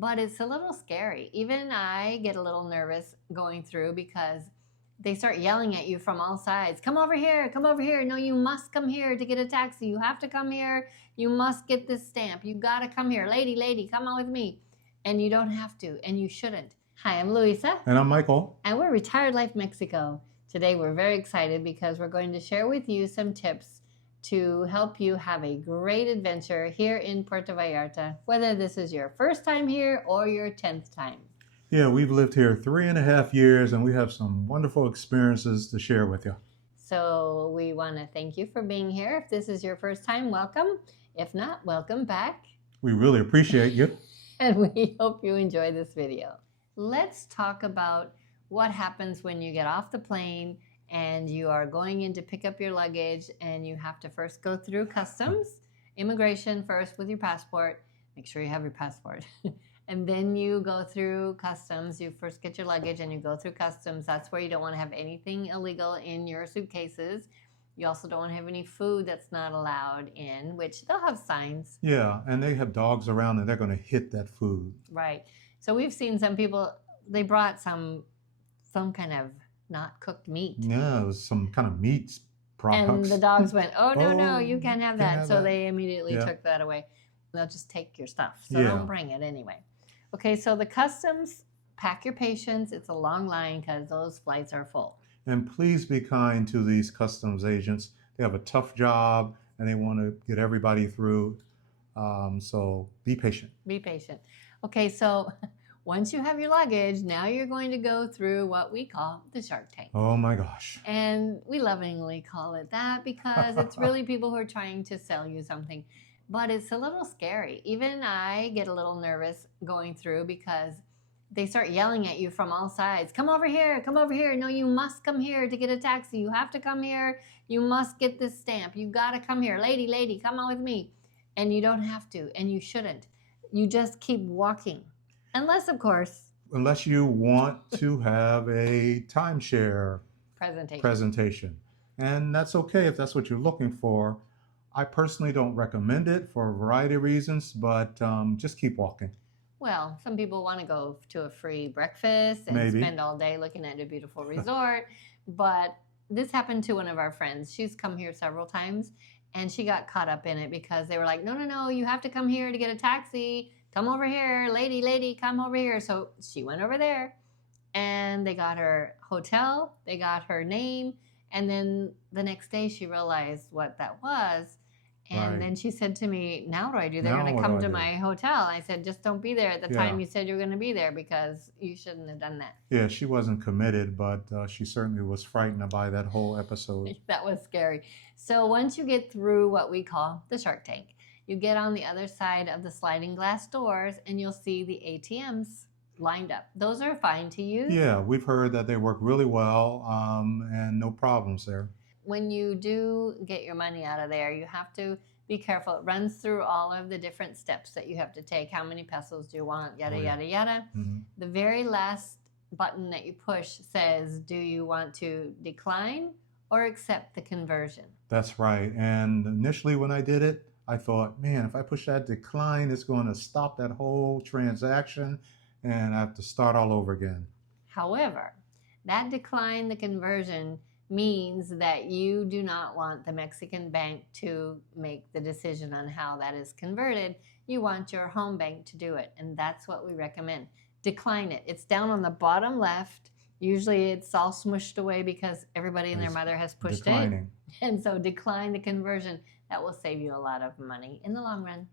but it's a little scary. Even I get a little nervous going through because they start yelling at you from all sides. Come over here, come over here. No, you must come here to get a taxi. You have to come here. You must get this stamp. You got to come here. Lady, come on with me. And you don't have to, and you shouldn't. Hi, I'm Luisa. And I'm Michael. And we're Retired Life Mexico. Today we're very excited because we're going to share with you some tips to help you have a great adventure here in Puerto Vallarta, whether this is your first time here or your 10th time. Yeah, we've lived here 3.5 years and we have some wonderful experiences to share with you. So we want to thank you for being here. If this is your first time, welcome. If not, welcome back. We really appreciate you. And we hope you enjoy this video. Let's talk about what happens when you get off the plane and you are going in to pick up your luggage and you have to first go through customs, immigration first with your passport. Make sure you have your passport. And then you go through customs. You first get your luggage and you go through customs. That's where you don't want to have anything illegal in your suitcases. You also don't want to have any food that's not allowed in, which they'll have signs. Yeah, and they have dogs around and they're going to hit that food. Right. So we've seen some people, they brought some kind of not cooked meat. Yeah, it was some kind of meat products. And the dogs went, oh, no, you can't have that. So that. they immediately took that away. They'll just take your stuff. So don't bring it anyway. Okay, so the customs, pack your patience. It's a long line because those flights are full. And please be kind to these customs agents. They have a tough job and they want to get everybody through. So be patient. Be patient. Okay, so once you have your luggage, now you're going to go through what we call the Shark Tank. Oh my gosh. And we lovingly call it that because it's really people who are trying to sell you something. But it's a little scary. Even I get a little nervous going through because they start yelling at you from all sides. Come over here, come over here. No, you must come here to get a taxi. You have to come here. You must get this stamp. You got to come here. Lady, come on with me. And you don't have to, and you shouldn't. You just keep walking. Unless, of course, unless you want to have a timeshare presentation. And that's okay if that's what you're looking for. I personally don't recommend it for a variety of reasons, but just keep walking. Well, some people want to go to a free breakfast and spend all day looking at a beautiful resort. But this happened to one of our friends. She's come here several times, and she got caught up in it because they were like, no, you have to come here to get a taxi. Come over here, lady, come over here. So she went over there, and they got her hotel, they got her name, and then the next day she realized what that was. And then she said to me, now what do I do? They're going to come to my hotel. I said, just don't be there at the time you said you were going to be there because you shouldn't have done that. Yeah, she wasn't committed, but she certainly was frightened by that whole episode. That was scary. So once you get through what we call the Shark Tank, you get on the other side of the sliding glass doors and you'll see the ATMs lined up. Those are fine to use. Yeah, we've heard that they work really well and no problems there. When you do get your money out of there, you have to be careful. It runs through all of the different steps that you have to take. How many pesos do you want? Yada, yada, yada. Mm-hmm. The very last button that you push says, do you want to decline or accept the conversion? That's right. And initially when I did it, I thought, man, if I push that decline, it's going to stop that whole transaction and I have to start all over again. However, that decline the conversion means that you do not want the Mexican bank to make the decision on how that is converted. You want your home bank to do it, and that's what we recommend. Decline it. It's down on the bottom left. Usually it's all smushed away because everybody and their mother has pushed it. And so decline the conversion. That will save you a lot of money in the long run.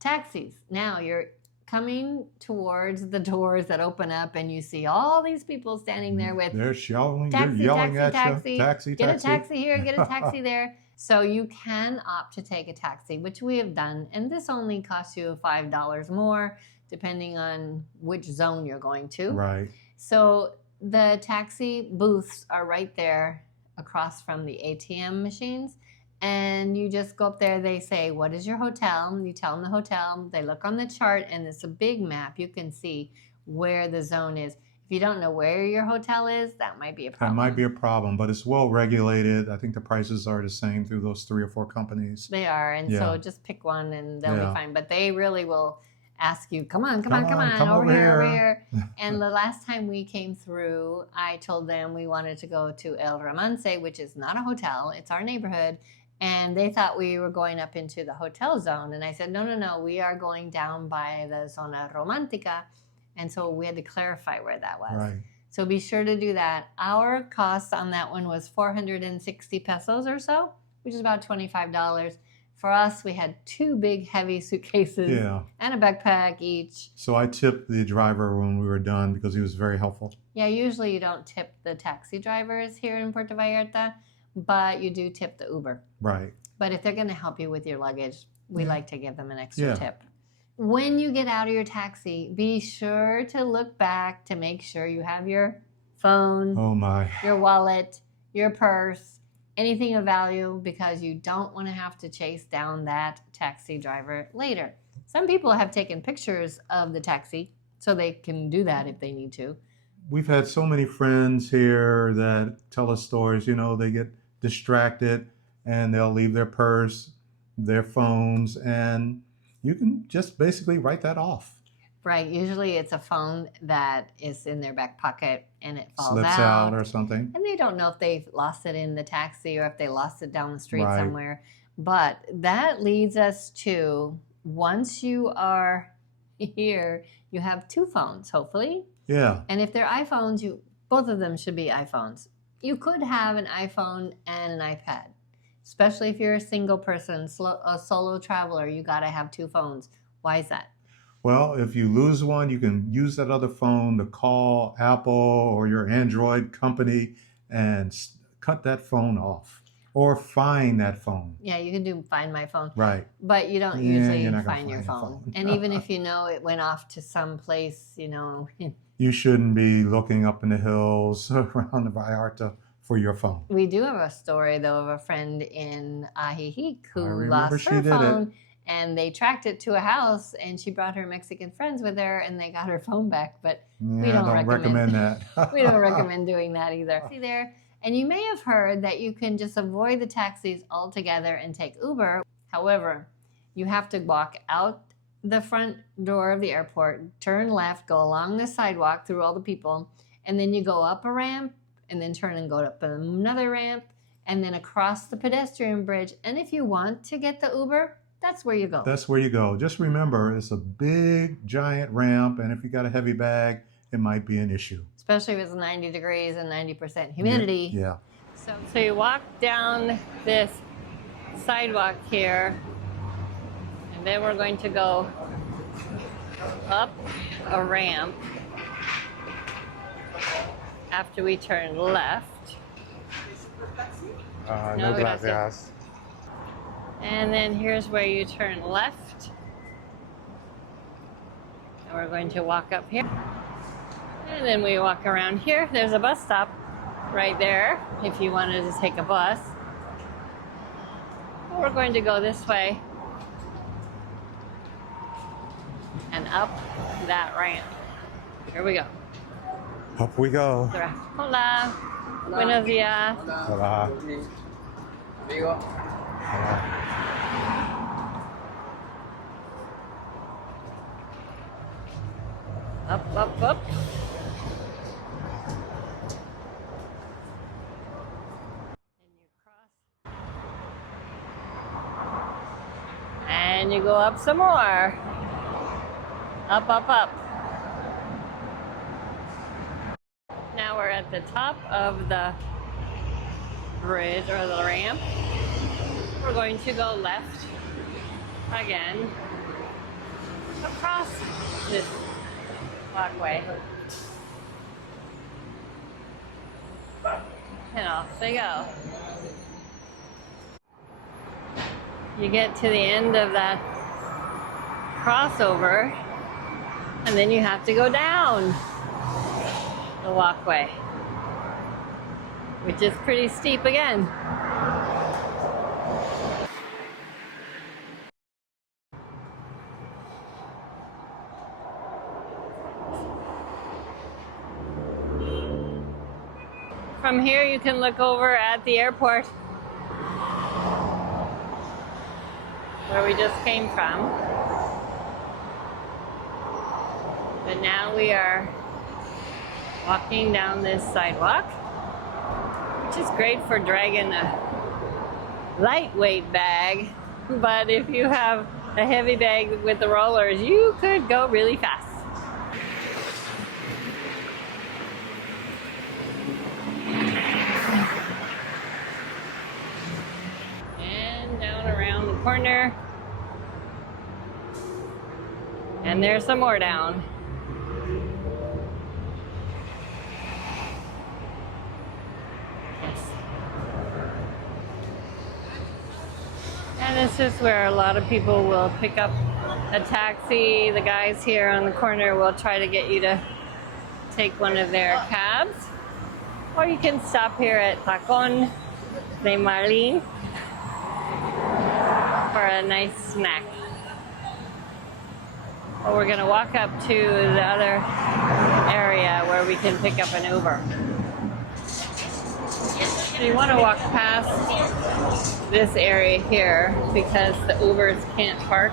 Taxis. Now you're coming towards the doors that open up and you see all these people standing there with they're yelling at you. Taxi. Get a taxi here, get a taxi there. So you can opt to take a taxi, which we have done. And this only costs you $5 more, depending on which zone you're going to. Right. So the taxi booths are right there across from the ATM machines. And you just go up there, they say, what is your hotel? You tell them the hotel. They look on the chart, and it's a big map. You can see where the zone is. If you don't know where your hotel is, that might be a problem. That might be a problem, but it's well regulated. I think the prices are the same through those 3 or 4 companies. They are, and so just pick one, and they'll be fine. But they really will ask you, come on, over here. And the last time we came through, I told them we wanted to go to El Romance, which is not a hotel, it's our neighborhood. And they thought we were going up into the hotel zone. And I said, no, we are going down by the Zona Romantica. And so we had to clarify where that was. Right. So be sure to do that. Our cost on that one was 460 pesos or so, which is about $25. For us, we had 2 big, heavy suitcases and a backpack each. So I tipped the driver when we were done because he was very helpful. Yeah, usually you don't tip the taxi drivers here in Puerto Vallarta, but you do tip the Uber. Right. But if they're going to help you with your luggage, we like to give them an extra tip. When you get out of your taxi, be sure to look back to make sure you have your phone, your wallet, your purse, anything of value, because you don't want to have to chase down that taxi driver later. Some people have taken pictures of the taxi, so they can do that if they need to. We've had so many friends here that tell us stories, they get distracted and they'll leave their purse, their phones, and you can just basically write that off. Right. Usually it's a phone that is in their back pocket and it falls Slips out or something. And they don't know if they've lost it in the taxi or if they lost it down the street somewhere. But that leads us to, once you are here, you have 2 phones, hopefully. Yeah. And if they're iPhones, both of them should be iPhones. You could have an iPhone and an iPad, especially if you're a single person, a solo traveler. You got to have 2 phones. Why is that? Well, if you lose one, you can use that other phone to call Apple or your Android company and cut that phone off or find that phone. Yeah, you can do Find My Phone. Right. But you don't usually find your phone. And even if you know it went off to some place, you shouldn't be looking up in the hills around the Vallarta for your phone. We do have a story, though, of a friend in Ajijic who lost her phone. And they tracked it to a house, and she brought her Mexican friends with her, and they got her phone back. But we don't recommend that. We don't recommend doing that either. See there? And you may have heard that you can just avoid the taxis altogether and take Uber. However, you have to walk out the front door of the airport, turn left, go along the sidewalk through all the people, and then you go up a ramp, and then turn and go up another ramp, and then across the pedestrian bridge. And if you want to get the Uber, that's where you go. That's where you go. Just remember, it's a big, giant ramp, and if you got a heavy bag, it might be an issue. Especially if it's 90 degrees and 90% humidity. Yeah. So you walk down this sidewalk here, and then we're going to go up a ramp after we turn left. No gracias. And then here's where you turn left. And we're going to walk up here. And then we walk around here. There's a bus stop right there if you wanted to take a bus. We're going to go this way and up that ramp. Here we go. Up we go. Hola. Buenos días. Hola. Amigo. Hola. Up. And you go up some more. Up. Now we're at the top of the bridge or the ramp. We're going to go left again across this walkway. And off they go. You get to the end of that crossover, and then you have to go down the walkway, which is pretty steep again. From here you can look over at the airport where we just came from. And now we are walking down this sidewalk, which is great for dragging a lightweight bag, but if you have a heavy bag with the rollers, you could go really fast. And down around the corner. And there's some more down. And this is where a lot of people will pick up a taxi. The guys here on the corner will try to get you to take one of their cabs. Or you can stop here at Tacon de Marlin for a nice snack. But we're gonna walk up to the other area where we can pick up an Uber. So you want to walk past this area here because the Ubers can't park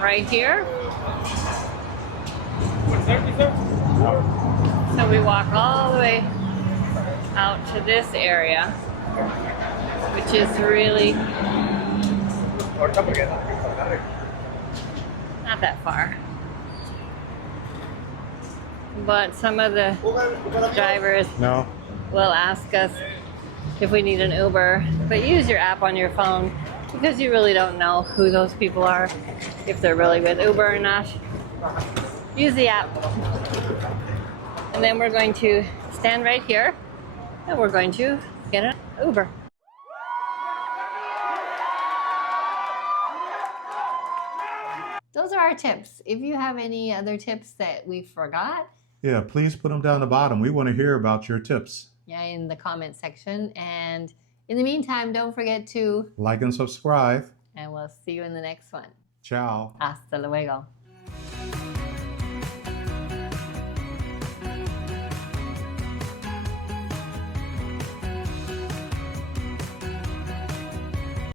right here. So we walk all the way out to this area, which is really not that far. But some of the drivers will ask us if we need an Uber, but use your app on your phone because you really don't know who those people are, if they're really with Uber or not. Use the app. And then we're going to stand right here and we're going to get an Uber. Those are our tips. If you have any other tips that we forgot, yeah, please put them down the bottom. We want to hear about your tips. Yeah, in the comment section. And in the meantime, don't forget to like and subscribe. And we'll see you in the next one. Ciao. Hasta luego.